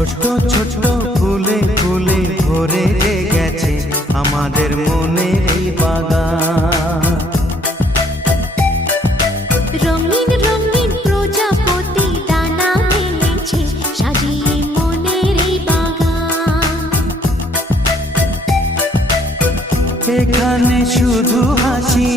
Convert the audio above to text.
ছোট্ট ছোট্ট ফুলে ফুলে ভরে গেছে আমাদের মনের এই বাগান। রঙিন রঙিন প্রজাপতি ডানা মেলেছে সাজিয়ে মনের এই বাগান। এখানে শুধু হাসি